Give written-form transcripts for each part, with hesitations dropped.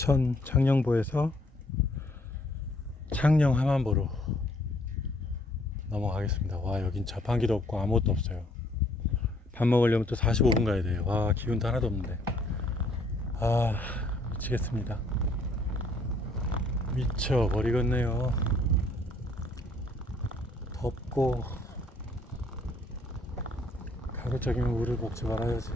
합천 창녕보에서 창녕함안보로 넘어가겠습니다. 와, 여긴 자판기도 없고 아무것도 없어요. 밥 먹으려면 또 45분 가야 돼요. 와, 기운도 하나도 없는데. 아, 미치겠습니다. 미쳐버리겠네요. 덥고 가급적이면 물을 먹지 말아야지.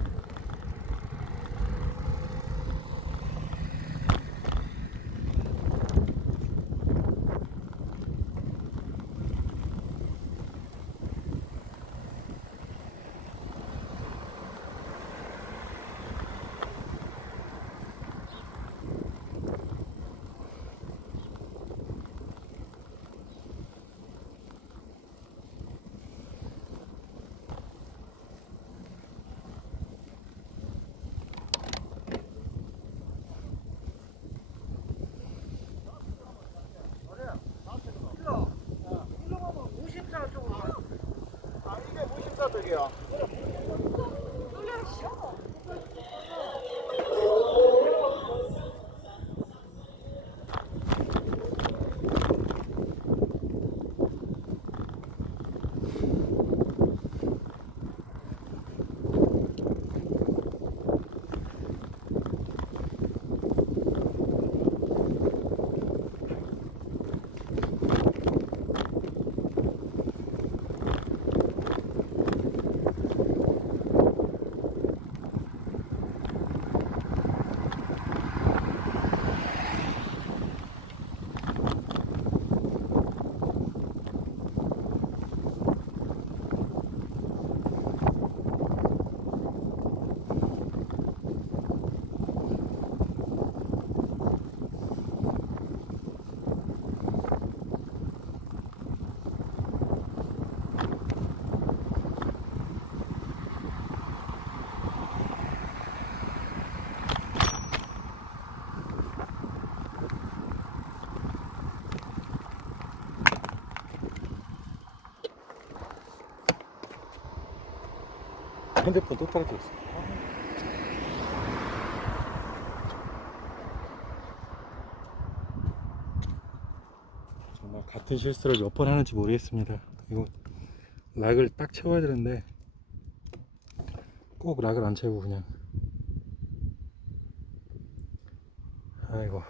핸드폰 또 떨어졌어. 정말 같은 실수를 몇 번 하는지 모르겠습니다. 이거 락을 딱 채워야 되는데 꼭 락을 안 채우고 그냥. 아이고,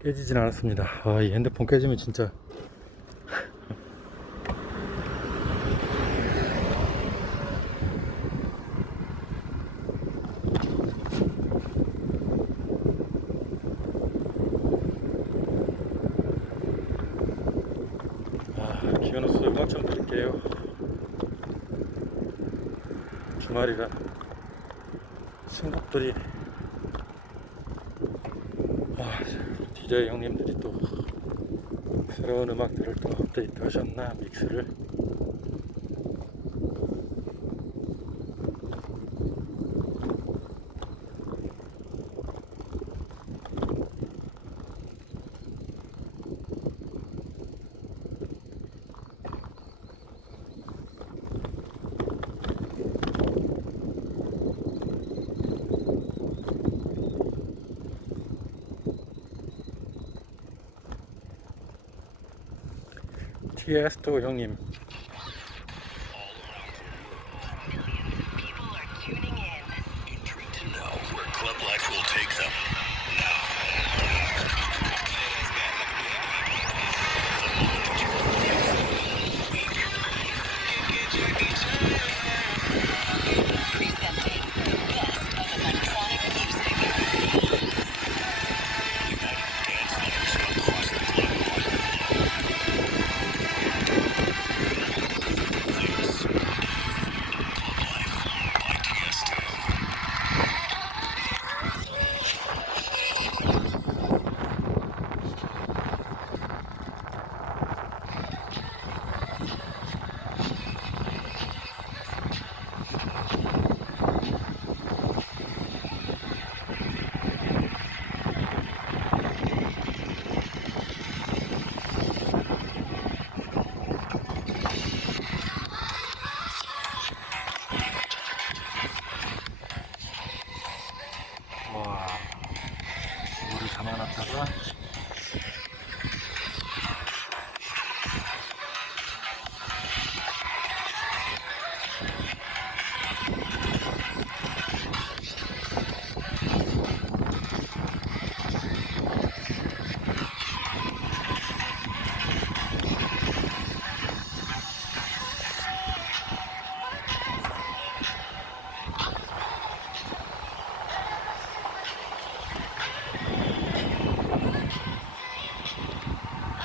깨지진 않았습니다. 아, 이 핸드폰 깨지면 진짜 기온 흡수 음악 좀 드릴게요. 주말이라 친구들이 DJ 형님들이 또 새로운 음악들을 또 업데이트 하셨나, 믹스를. 티에스토 형님,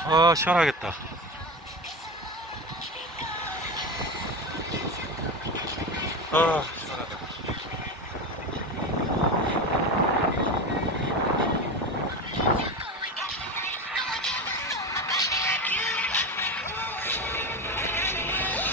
아, 시원하겠다. 아.